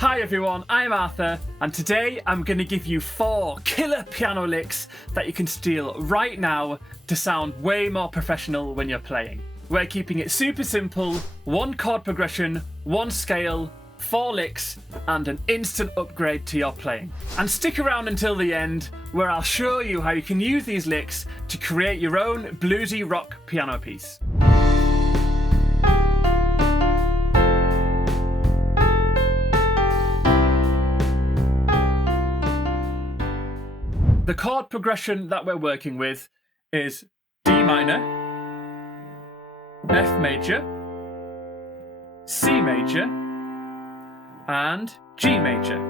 Hi everyone, I'm Arthur, and today I'm going to give you 4 killer piano licks that you can steal right now to sound way more professional when you're playing. We're keeping it super simple, 1 chord progression, 1 scale, 4 licks, and an instant upgrade to your playing. And stick around until the end, where I'll show you how you can use these licks to create your own bluesy rock piano piece. The chord progression that we're working with is D minor, F major, C major, and G major.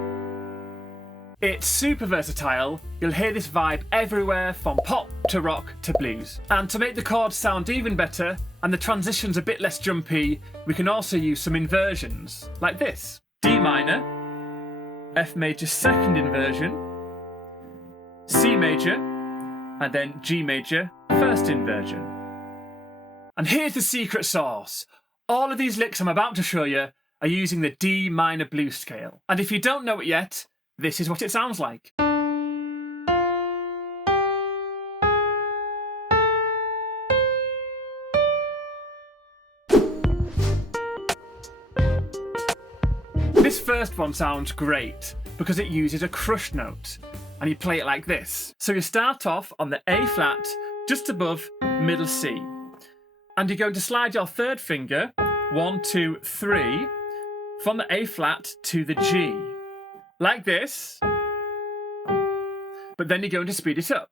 It's super versatile. You'll hear this vibe everywhere from pop to rock to blues. And to make the chords sound even better and the transitions a bit less jumpy, we can also use some inversions, like this. D minor, F major second inversion, C major, and then G major first inversion. And here's the secret sauce. All of these licks I'm about to show you are using the D minor blues scale. And if you don't know it yet, this is what it sounds like. This first one sounds great because it uses a crush note. And you play it like this. So you start off on the A flat, just above middle C. And you're going to slide your third finger, 1, 2, 3, from the A flat to the G. Like this. But then you're going to speed it up.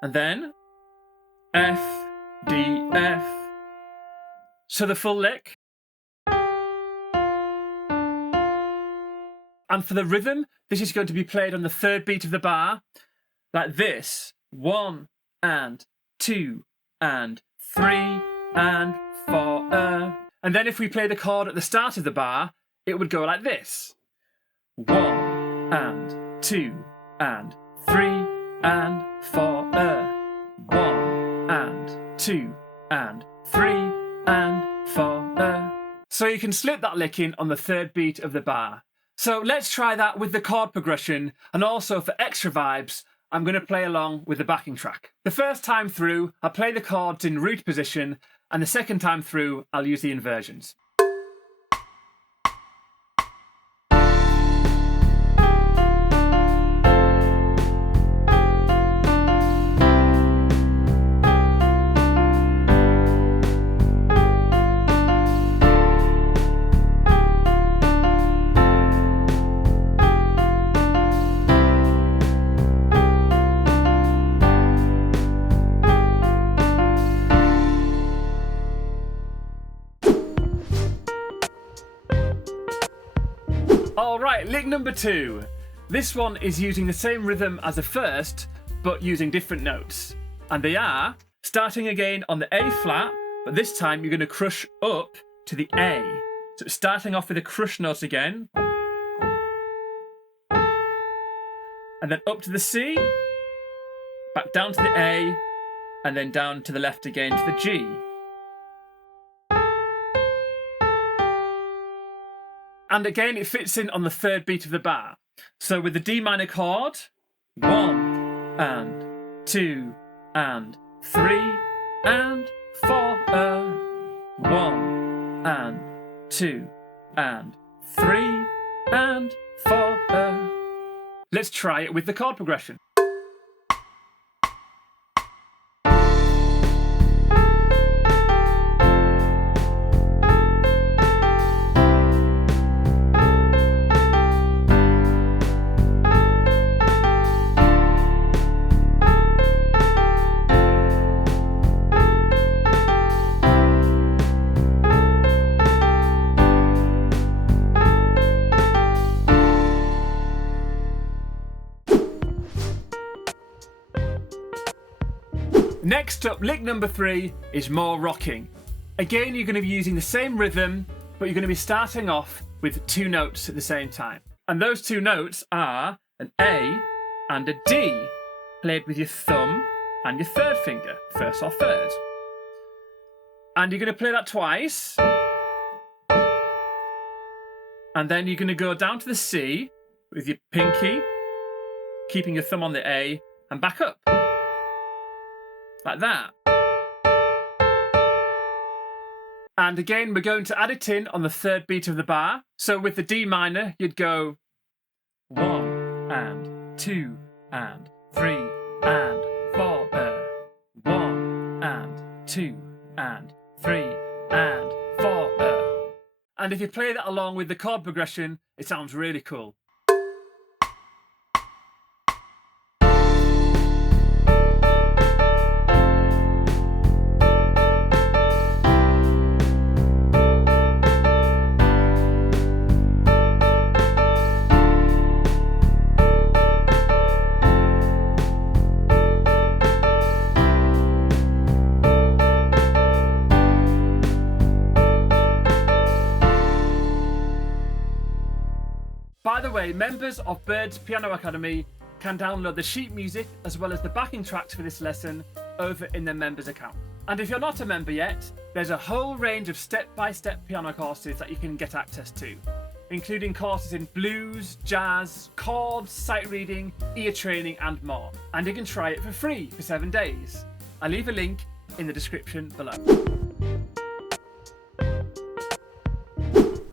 And then F, D, F. So the full lick. And for the rhythm, this is going to be played on the third beat of the bar, like this. 1 and 2 and 3 and 4. And then if we play the chord at the start of the bar, it would go like this. 1 and 2 and 3 and 4. 1 and 2 and 3 and 4. So you can slip that lick in on the third beat of the bar. So let's try that with the chord progression, and also for extra vibes, I'm going to play along with the backing track. The first time through, I'll play the chords in root position, and the second time through, I'll use the inversions. Alright, lick number 2. This one is using the same rhythm as the first, but using different notes. And they are starting again on the A flat, but this time you're going to crush up to the A. So it's starting off with a crush note again. And then up to the C, back down to the A, and then down to the left again to the G. And again, it fits in on the third beat of the bar. So with the D minor chord, 1 and 2 and 3 and 4. 1 and 2 and 3 and 4. Let's try it with the chord progression. Next up, lick number 3 is more rocking. Again, you're going to be using the same rhythm, but you're going to be starting off with 2 notes at the same time. And those 2 notes are an A and a D, played with your thumb and your third finger, first or third. And you're going to play that twice. And then you're going to go down to the C with your pinky, keeping your thumb on the A, and back up. Like that. And again, we're going to add it in on the third beat of the bar. So with the D minor, you'd go 1 and 2 and 3 and 4. 1 and 2 and 3 and 4. And if you play that along with the chord progression, it sounds really cool. By the way, members of Bird's Piano Academy can download the sheet music as well as the backing tracks for this lesson over in their members account. And if you're not a member yet, there's a whole range of step-by-step piano courses that you can get access to, including courses in blues, jazz, chords, sight reading, ear training and more. And you can try it for free for 7 days. I'll leave a link in the description below.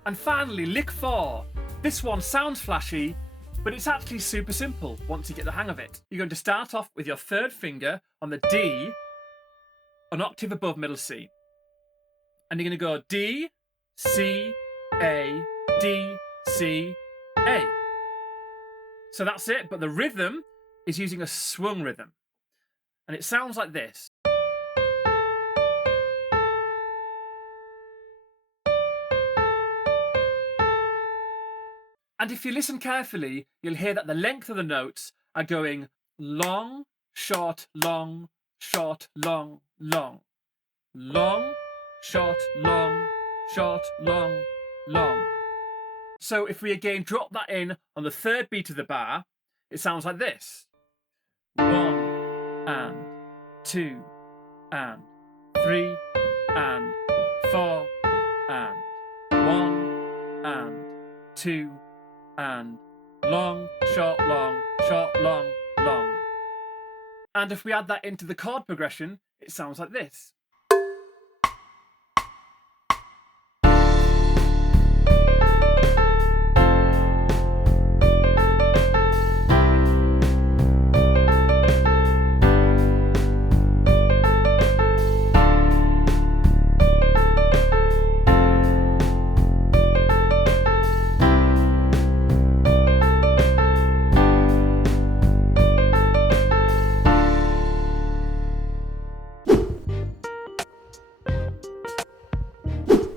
And finally, lick 4. This one sounds flashy, but it's actually super simple once you get the hang of it. You're going to start off with your third finger on the D, an octave above middle C. And you're going to go D, C, A, D, C, A. So that's it, but the rhythm is using a swung rhythm. And it sounds like this. And if you listen carefully, you'll hear that the length of the notes are going long, short, long, short, long, long. Long, short, long, short, long, long. So if we again drop that in on the third beat of the bar, it sounds like this. 1 and 2 and 3 and 4 and 1 and 2 and long, short, long, long. And if we add that into the chord progression, it sounds like this.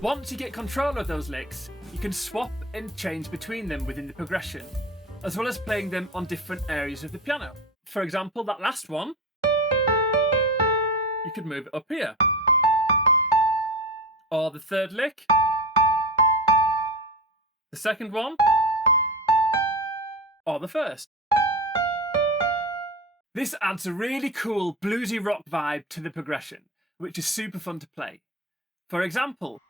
Once you get control of those licks, you can swap and change between them within the progression, as well as playing them on different areas of the piano. For example, that last one, you could move it up here. Or the third lick, the second one, or the first. This adds a really cool bluesy rock vibe to the progression, which is super fun to play. For example,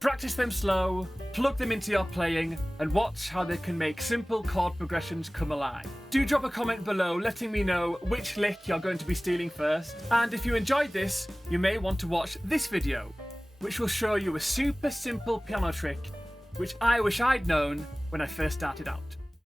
practice them slow, plug them into your playing, and watch how they can make simple chord progressions come alive. Do drop a comment below letting me know which lick you're going to be stealing first, and if you enjoyed this, you may want to watch this video, which will show you a super simple piano trick, which I wish I'd known when I first started out.